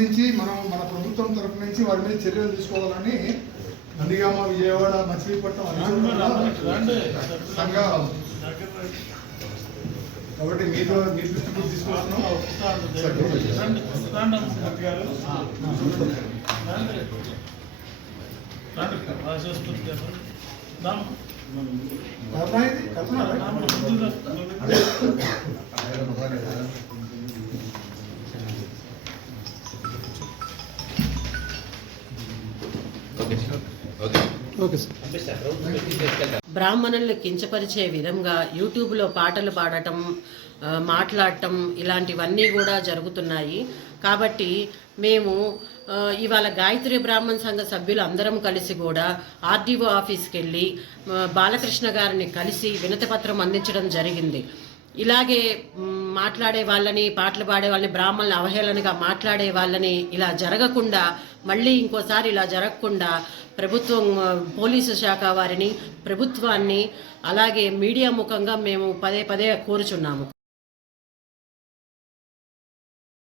నుంచి మన ప్రభుత్వం తరపు నుంచి వారి మీద చర్యలు తీసుకోవాలని నందిగామ, విజయవాడ, మచిలీపట్నం సంఘ కాబట్టి మీరు మీ దృష్టికి తీసుకొస్తున్నాం. బ్రాహ్మణులను కించపరిచే విధంగా యూట్యూబ్లో పాటలు పాడటం, మాట్లాడటం ఇలాంటివన్నీ కూడా జరుగుతున్నాయి. కాబట్టి మేము ఇవాళ గాయత్రి బ్రాహ్మణ సంఘ సభ్యులు అందరం కలిసి కూడా ఆర్డీఓ ఆఫీస్కి వెళ్ళి బాలకృష్ణ గారిని కలిసి వినతిపత్రం అందించడం జరిగింది. ఇలాగే మాట్లాడే వాళ్ళని, పాటలు పాడే వాళ్ళని, బ్రాహ్మణులను అవహేళనగా మాట్లాడే వాళ్ళని ఇలా జరగకుండా, మళ్ళీ ఇంకోసారి ఇలా జరగకుండా ప్రభుత్వం, పోలీసు శాఖ వారిని, ప్రభుత్వాన్ని, అలాగే మీడియా ముఖంగా మేము పదే పదే కోరుచున్నాము.